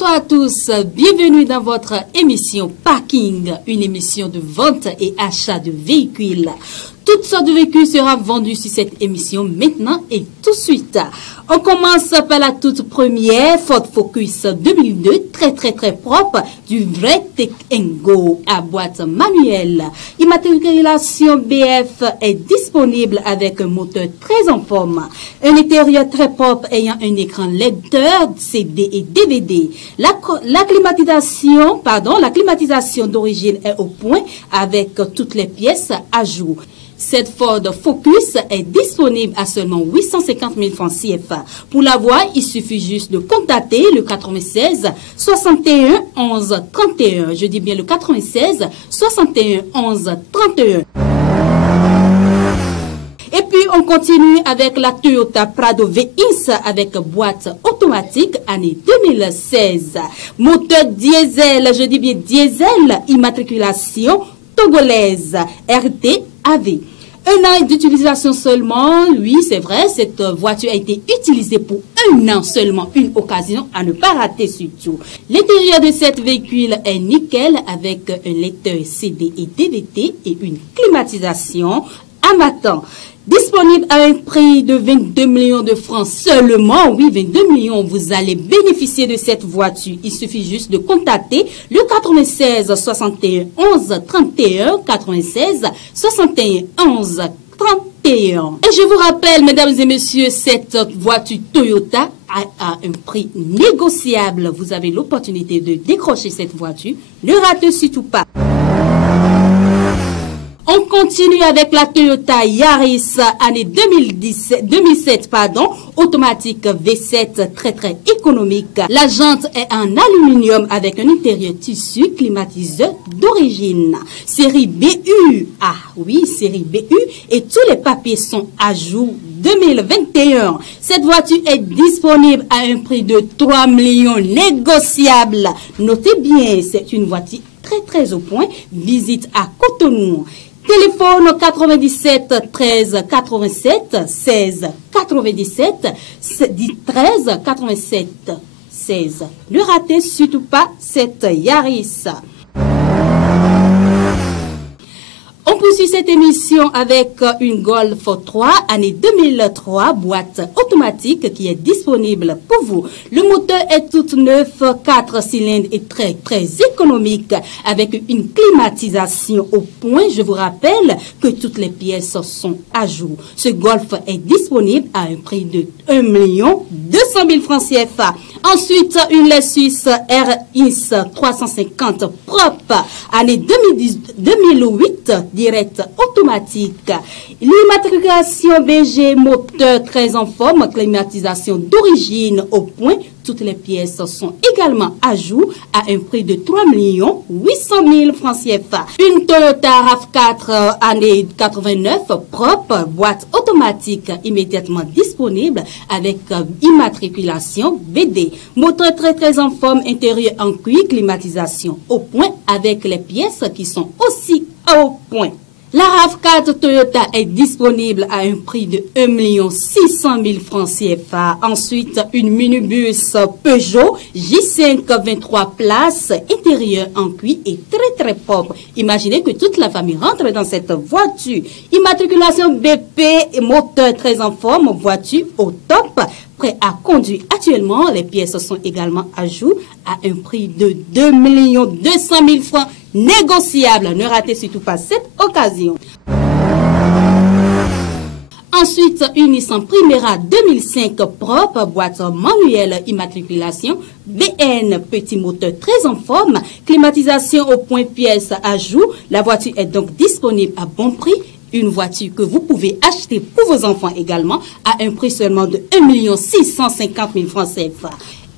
Bonsoir à tous, bienvenue dans votre émission Parking, une émission de vente et achat de véhicules. Toutes sortes de véhicules seront vendus sur cette émission maintenant et tout de suite. On commence par la toute première Ford Focus 2002, très propre, du vrai Tech & Go à boîte manuelle. Immatriculation BF est disponible avec un moteur très en forme, un intérieur très propre ayant un écran lecteur CD et DVD. La climatisation d'origine est au point avec toutes les pièces à jour. Cette Ford Focus est disponible à seulement 850 000 francs CFA. Pour l'avoir, il suffit juste de contacter le 96 61 11 31. Je dis bien le 96 61 11 31. Et puis, on continue avec la Toyota Prado VX avec boîte automatique année 2016. Moteur diesel, je dis bien diesel, immatriculation togolaise, RTAV. Un an d'utilisation seulement, oui, c'est vrai, cette voiture a été utilisée pour un an seulement, une occasion à ne pas rater surtout. L'intérieur de cette véhicule est nickel avec un lecteur CD et DVD et une climatisation à matin. Disponible à un prix de 22 millions de francs seulement. Oui, 22 millions, vous allez bénéficier de cette voiture. Il suffit juste de contacter le 96 61 11 31, 96 61 11 31. Et je vous rappelle, mesdames et messieurs, cette voiture Toyota a un prix négociable. Vous avez l'opportunité de décrocher cette voiture. Ne ratez surtout pas. On continue avec la Toyota Yaris année 2007, automatique V7 très économique. La jante est en aluminium avec un intérieur tissu climatiseur d'origine. Série BU, ah oui, série BU, et tous les papiers sont à jour 2021. Cette voiture est disponible à un prix de 3 millions négociable. Notez bien, c'est une voiture très au point. Visite à Cotonou. Téléphone 97 13 87 16 97 13 87 16. Ne ratez surtout pas cette Yaris. On poursuit cette émission avec une Golf 3 année 2003, boîte automatique qui est disponible pour vous. Le moteur est tout neuf, 4 cylindres et très économique avec une climatisation au point. Je vous rappelle que toutes les pièces sont à jour. Ce Golf est disponible à un prix de 1 200 000 francs CFA. Ensuite, une Lexus RX 350 propre année 2008. Direct automatique. L'immatriculation BG, moteur très en forme, climatisation d'origine au point. Toutes les pièces sont également à jour à un prix de 3 800 000 francs CFA. Une Toyota RAV4 année 89 propre, boîte automatique immédiatement disponible avec immatriculation BD. Moteur très en forme, intérieur en cuir, climatisation au point avec les pièces qui sont aussi au point. La RAV4 Toyota est disponible à un prix de 1 600 000 francs CFA. Ensuite, une minibus Peugeot J5 23 places, intérieur en cuir et très propre. Imaginez que toute la famille rentre dans cette voiture. Immatriculation BP et moteur très en forme, voiture au top. Prêt à conduire actuellement, les pièces sont également à jour à un prix de 2 200 000 francs négociable. Ne ratez surtout pas cette occasion. Ensuite, une Nissan Primera 2005 propre, boîte manuelle, immatriculation, BN, petit moteur très en forme, climatisation au point pièce à jour. La voiture est donc disponible à bon prix. Une voiture que vous pouvez acheter pour vos enfants également à un prix seulement de 1 650 000 francs CFA.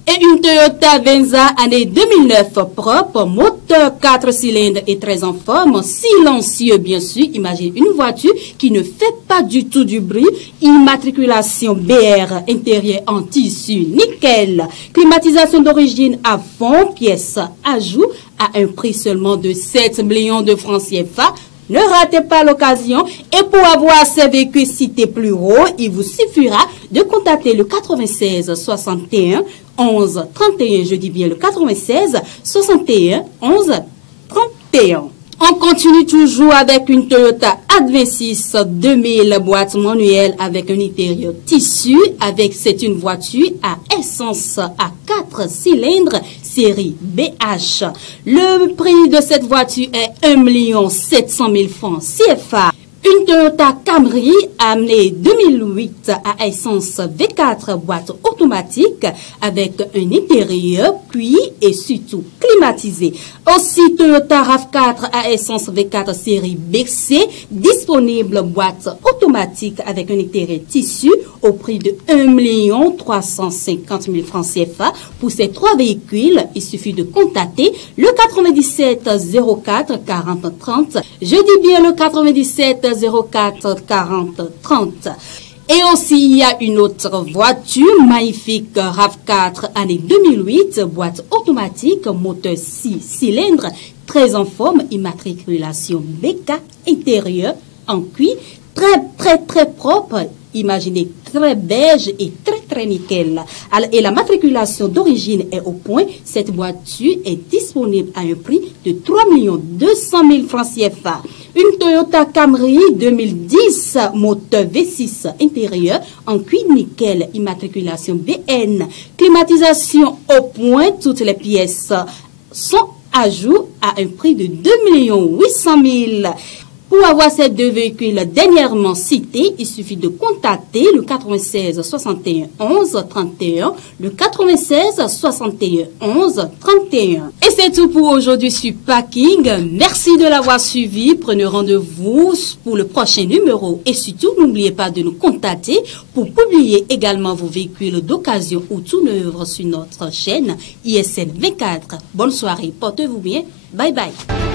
Et une Toyota Venza année 2009 propre, moteur 4 cylindres et très en forme, silencieux bien sûr. Imaginez une voiture qui ne fait pas du tout du bruit. Immatriculation BR, intérieur en tissu nickel. Climatisation d'origine à fond, pièce à jour à un prix seulement de 7 millions de francs CFA. Ne ratez pas l'occasion. Et pour avoir ces véhicules cités plus haut, il vous suffira de contacter le 96 61 11 31. Je dis bien le 96 61 11 31. On continue toujours avec une Toyota Advensis 2000 boîte manuelle avec un intérieur tissu. C'est une voiture à essence à 4 cylindres série BH. Le prix de cette voiture est 1 700 000 francs CFA. Une Toyota Camry amenée 2008 à essence V4 boîte automatique avec un intérieur puis et surtout climatisé. Aussi Toyota RAV4 à essence V4 série BC disponible boîte automatique avec un intérieur tissu au prix de 1 350 000 francs CFA. Pour ces trois véhicules, il suffit de contacter le 97 04 40 30. Je dis bien le 97 04 40 30. Et aussi, il y a une autre voiture magnifique RAV4 année 2008, boîte automatique, moteur 6 cylindres, très en forme, immatriculation BK, intérieur en cuir, très propre. Imaginez, très beige et très nickel. Et la matriculation d'origine est au point. Cette voiture est disponible à un prix de 3 200 000 francs CFA. Une Toyota Camry 2010, moteur V6 intérieur en cuir nickel, immatriculation BN, climatisation au point. Toutes les pièces sont à jour à un prix de 2 800 000. Pour avoir ces deux véhicules dernièrement cités, il suffit de contacter le 96 61 11 31, le 96 61 11 31. Et c'est tout pour aujourd'hui sur Parking. Merci de l'avoir suivi. Prenez rendez-vous pour le prochain numéro. Et surtout, n'oubliez pas de nous contacter pour publier également vos véhicules d'occasion ou tout neuf sur notre chaîne ISN 24. Bonne soirée, portez-vous bien. Bye bye.